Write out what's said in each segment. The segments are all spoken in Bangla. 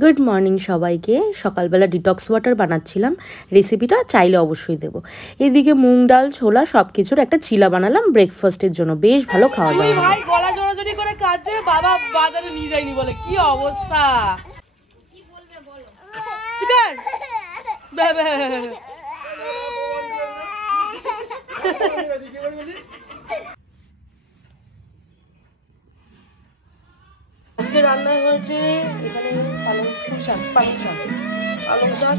গুড মর্নিং সবাইকে। সকালবেলা ডিটক্স ওয়াটার বানাচ্ছিলাম, রেসিপিটা চাইলে অবশ্যই দেবো। এদিকে মুগ ডাল ছোলা সব কিছুর একটা চিলা বানালাম ব্রেকফাস্টের জন্য, বেশ ভালো খাওয়া দাওয়া। ভাই গলা জোরাজোরি করে কাজে বাবা বাজারে নিয়ে যায়নি বলে কি অবস্থা। কি বলবে বলো? চিকেন আজকে রান্নায় হয়েছে এখানে পালং শাক, পালং শাক, পালং শাক,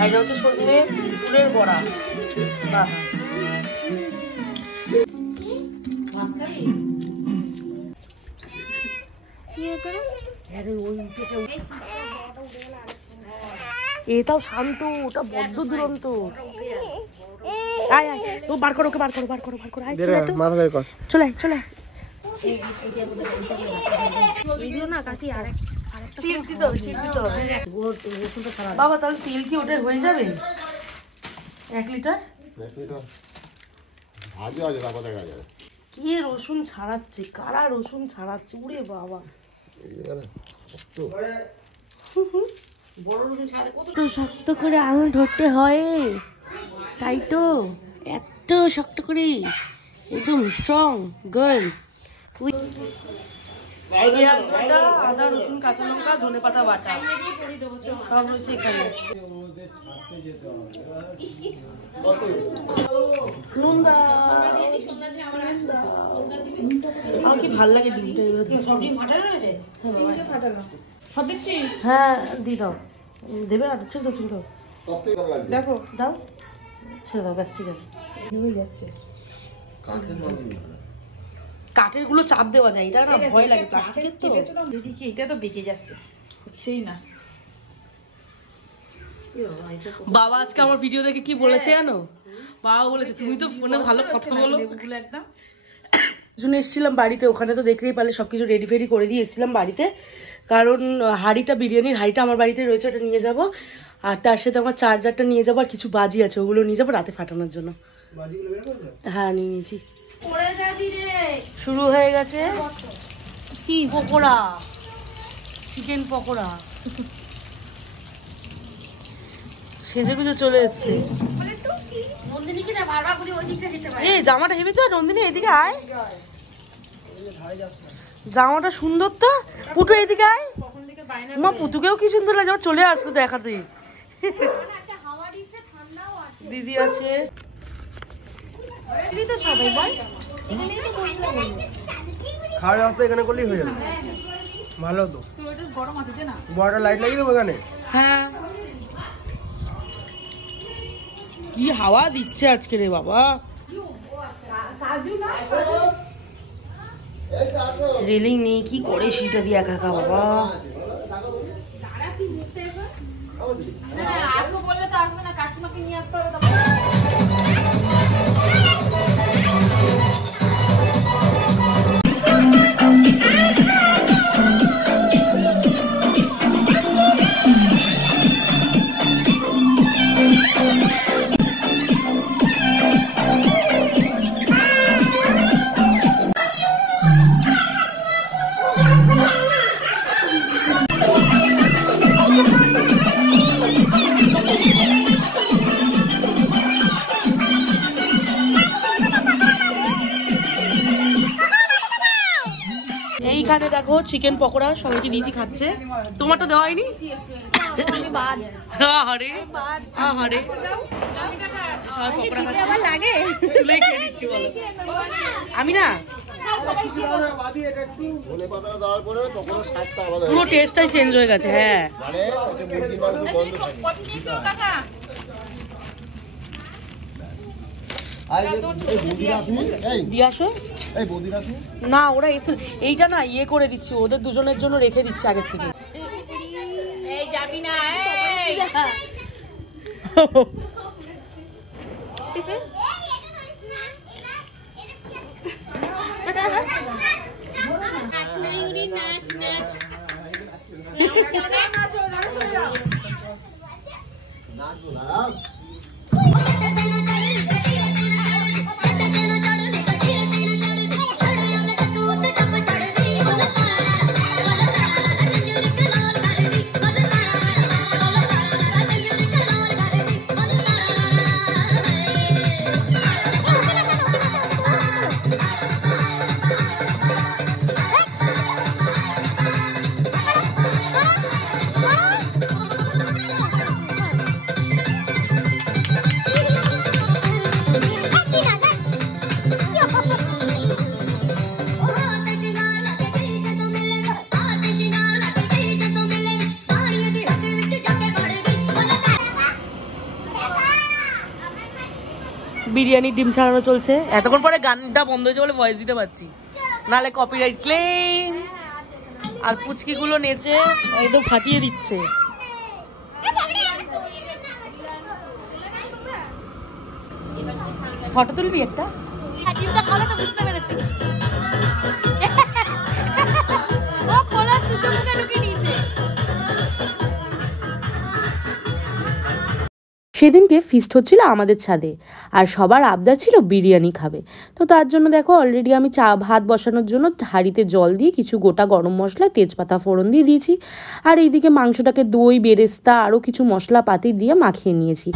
আর এটা হচ্ছে সজনে ফুলের বড়া। বাহ, এটাও শান্ত, ওটা বড্ড দুরন্ত। আয় আয়, ও বার করো, ওকে বার করো, বার করো, বার করো। আয় চলে তো, মাথা বের কর, চলে আয়, চলে আয়। বাবা তাহলে তেল কি ওটা হয়ে যাবে? 1 লিটার কে রসুন ছাড়াচ্ছে? কারা রসুন ছাড়াচ্ছে? উড়ে বাবা, তো শক্ত করে আঙুল ধরতে হয়, তাই তো এত শক্ত করে, একদম স্ট্রং গার্ল। আদা রসুন কাঁচা লঙ্কা ধনে পাতা বাটা সব রয়েছে এখানে। আমার কি ভাল লাগে হ্যাঁ দি দাও, দেবে আর ছেড়ে দাও, ছেড়ে দাও, দেখো দাও, ছেড়ে দাও, ব্যাস ঠিক আছে। যাচ্ছে কাঠের গুলো চাপ দেওয়া যায়, এটা না ভয় লাগে প্লাস্টিকের তো। এদিকে এটা তো বেঁকে যাচ্ছে, সেই না। বাবা আজকে আমার ভিডিও দেখে কি বলেছে জানো? বাবা বলেছে তুমি তো ফোনে ভালো কথা বলো একদম। জন্য এসেছিলাম বাড়িতে, ওখানে তো দেখতেই পারলে সবকিছু রেডি ফেডি করে দিয়ে এসেছিলাম বাড়িতে, কারণ হাঁড়িটা, বিরিয়ানির হাঁড়িটা আমার বাড়িতে রয়েছে, ওটা নিয়ে যাব। আর তার সাথে আমার চার্জারটা নিয়ে যাবো, আর কিছু বাজি আছে ওগুলো নিয়ে যাবো রাতে ফাটানোর জন্য। হ্যাঁ নিয়ে নিয়েছি। শুরু হয়ে গেছে কি পকোড়া, চিকেন পকোড়া সেজে গুজে চলে এসছে। এই জামাটা হেবি তো নন্দিনী, এদিকে আয়, জামাটা সুন্দর তো। পুটু এদিকে আয়, মা পুতুকেও কি সুন্দর লাগে, চলে আসলো দেখাতে। দিদি আছে, খাওয়ার রাস্তা এখানে করলেই হয়ে যাবে, ভালো তো। বড়টা লাইট লাগিয়ে দেবো এখানে। হ্যাঁ কি হাওয়া দিচ্ছে আজকে রে বাবা। রেলিং নেই, কি করে সিটা দিয়ে একা একা বাবা। এইখানে দেখো চিকেন পকোড়া সবাইকে দিয়েছি, খাচ্ছে। তোমারটা দেওয়া হয়নি? আমি না পুরো টেস্টটাই চেঞ্জ হয়ে গেছে। হ্যাঁ না ওরা এসে এইটা না ইয়ে করে দিচ্ছি, ওদের দুজনের জন্য রেখে দিচ্ছি আগের থেকে। বিরিয়ানি ডিম ছাড়ানো চলছে। এতক্ষণ পরে গানটা বন্ধ হয়েছে বলে ভয়েস দিতে পারছি, নাহলে কপিরাইট ক্লেম। আর পুচকিগুলো নেচে একদম ফাটিয়ে দিচ্ছে। ফটো তুলবি একটা? ডিমটা খাবে তো বুঝতে পেরেছি। ও খোলা সুতো মুখে ঢুকিয়ে নিয়েছে। সেদিনকে ফিস্ট হচ্ছিল আমাদের ছাদে, আর সবার আবদার ছিল বিরিয়ানি খাবে। তো তার জন্য দেখো অলরেডি আমি ভাত বসানোর জন্য হাঁড়িতে জল দিয়ে কিছু গোটা গরম মশলা তেজপাতা ফোড়ন দিয়ে দিয়েছি। আর এইদিকে মাংসটাকে দই বেরেস্তা আরও কিছু মশলাপাতি দিয়ে মাখিয়ে নিয়েছি।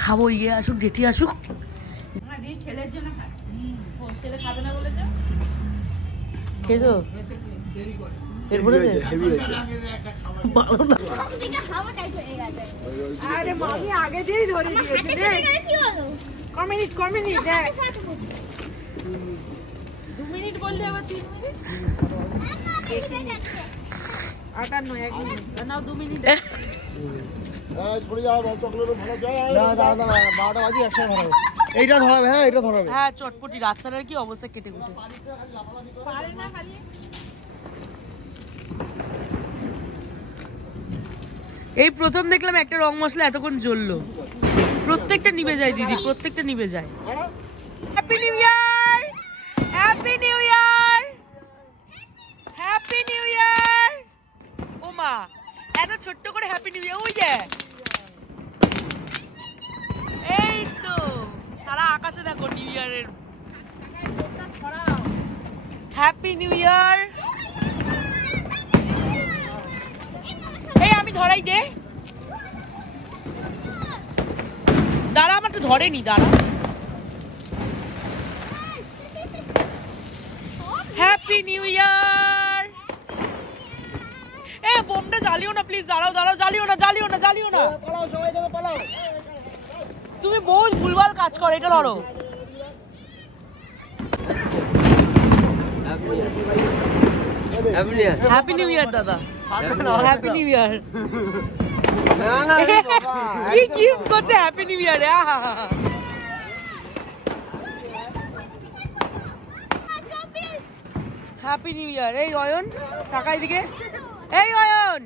খাবো, ইয়ে আসুক জেঠি আসুক। খেয়েছো? এরপরে আরে মামি আগে দিয়ে ধরে দিয়েছে রে। কমিনিট দেখ 2 মিনিট বললে আবার 3 মিনিট 58 1 মিনিট নাও 2 মিনিট। এইটা ধরাবে, হ্যাঁ এটা ধরাবে। হ্যাঁ চটপটি রাস্তাটার কি অবস্থা কেটে কুটে। পারে না খালি এই প্রথম দেখলাম একটা রং মশলা এতক্ষণ জ্বললো। প্রত্যেকটা নিভে যায় দিদি, প্রত্যেকটা নিভে যায়। Happy new year, happy new year, happy new year. ও মা এত ছোট্ট করে হ্যাপি নিউ ইয়ার। ওই যে এই তো সারা আকাশে দেখো নিউ ইয়ারের। হ্যাপি নিউ ইয়ার। এই আমি ধরাই দে, দাঁড়া আমার তো ধরেনি, দাঁড়া। হ্যাপি নিউ ইয়ার। এ বোমটা জ্বালিও না প্লিজ, দাঁড়াও দাঁড়াও, জ্বালিও না জ্বালিও না জ্বালিও না। পালাও সবাই, পালাও। তুমি বহুত ভুলভাল কাজ করো, এটা ধরো। হ্যাপি নিউ ইয়ার দাদা, হ্যাপি নিউ ইয়ার। কি গিফট করছে happy new year? Happy new ইয়ার। এই অয়ন টাকাই দিকে, এই অয়ন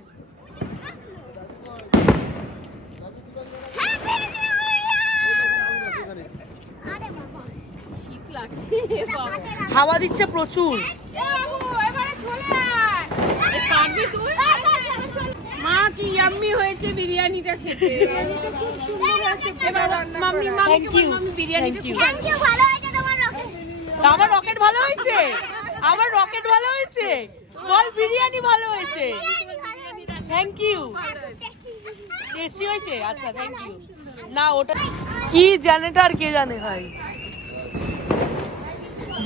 হাওয়া দিচ্ছে প্রচুর। মা কি ইয়াম্মি হয়েছে বিরিয়ানিটা খেতে, খুব সুন্দর হয়েছে। মাম্মি মাম্মি বিরিয়ানিটা আমার রকেট ভালো হয়েছে, আমার রকেট ভালো হয়েছে, বল বিরিয়ানি ভালো হয়েছে। Thank you. টেস্টি হয়েছে? আচ্ছা থ্যাংক ইউ। না ওটা কি জেনারেটর কে জানে ভাই,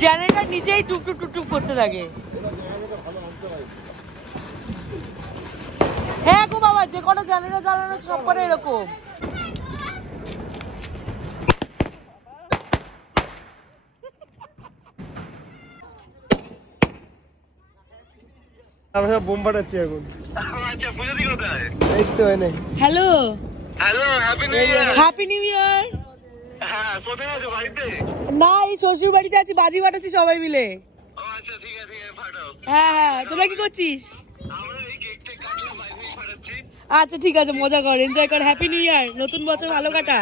জেনারেটর নিজেই টুক টুক টুক টুক করতে থাকে। হ্যাঁ গো বাবা, যে কটা জেনারেটর জ্বালানো সব করে এরকম। আমরা বোম ফাটাচ্ছি এখন। আচ্ছা পুজো দি কোথায়? এই তো এনে। Hello hello happy new year. Happy new ইয়ার। হ্যাঁ কোথায় আছো? বাড়িতে? না এই শ্বশুর বাড়িতে আছি, বাজি ফাটাচ্ছি সবাই মিলে। ও আচ্ছা ঠিক আছে ফাটাও। হ্যাঁ হ্যাঁ, তোমরা কি করছিস? আমরা এই কেক টেক কাটলাম, বাইরে ফাটাচ্ছি। আচ্ছা ঠিক আছে, মজা কর, এনজয় কর। হ্যাপি নিউ ইয়ার, নতুন বছর ভালো কাটা।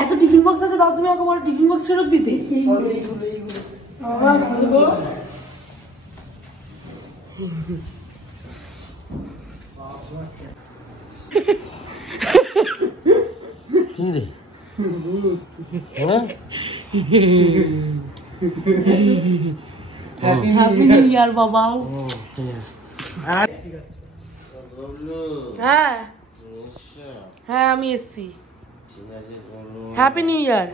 এত টিফিন বক্স আছে, দাও তুমি আমাকে বলো টিফিন বক্স ফেরত দিতে। হ্যাপি নিউ ইয়ার বাবা। হ্যাঁ হ্যাঁ আমি এসছি। হ্যাপি নিউ ইয়ার।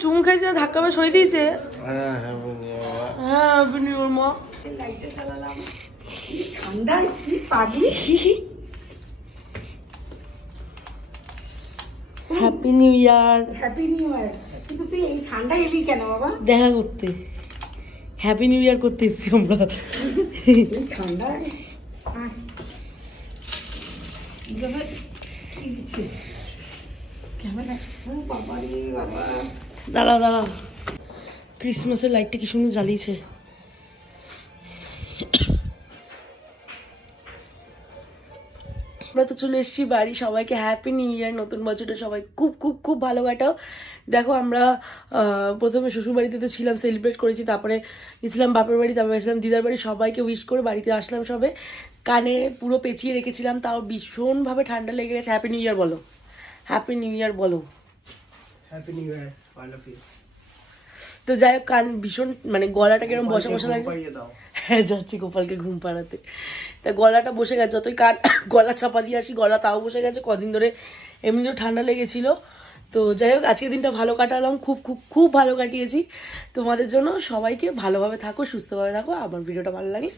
চুম খাইছে, ধাক্কা মেরে সই দিয়েছে। হ্যাঁ হ্যাপি নিউ ইয়ার মা। ঠান্ডা কি পাবি? Happy new year. Happy new ইয়ার। কিন্তু তুই এই ঠান্ডা এলি কেন বাবা? দেখা করতে, হ্যাপি নিউ ইয়ার করতে এসছি আমরা। ঠান্ডা দাঁড়াও দাঁড়াও, ক্রিসমাসের লাইটটা কি সুন্দর জ্বালিয়েছে। আমরা তো চলে এসেছি বাড়ি। সবাইকে হ্যাপি নিউ ইয়ার, নতুন বছরটা সবাই খুব খুব খুব ভালো কাটাও। দেখো আমরা প্রথমে শ্বশুর বাড়িতে তো ছিলাম, সেলিব্রেট করেছি, তারপরে গেছিলাম বাপের বাড়ি, তারপরে গেছিলাম দিদার বাড়ি। সবাইকে উইশ করে বাড়িতে আসলাম সবে। কানে পুরো পেঁচিয়ে রেখেছিলাম, তাও ভীষণভাবে ঠান্ডা লেগে গেছে। হ্যাপি নিউ ইয়ার বলো, হ্যাপি নিউ ইয়ার বলো। Happy new year, I love you. তো যাই হোক, কান ভীষণ মানে গলাটা কিরকম বসা বসা লাগছে। দাও। হ্যাঁ যাচ্ছি গোপালকে ঘুম পাড়াতে। তা গলাটা বসে গেছে, যতই কান গলা চাপা দিয়ে আসি গলা তাও বসে গেছে। কদিন ধরে এমনিতেও ঠান্ডা লেগেছিল। তো যাই হোক, আজকের দিনটা ভালো কাটালাম, খুব খুব খুব ভালো কাটিয়েছি। তোমাদের জন্য সবাইকে ভালোভাবে থাকো, সুস্থভাবে থাকো। আমার ভিডিওটা ভালো লাগে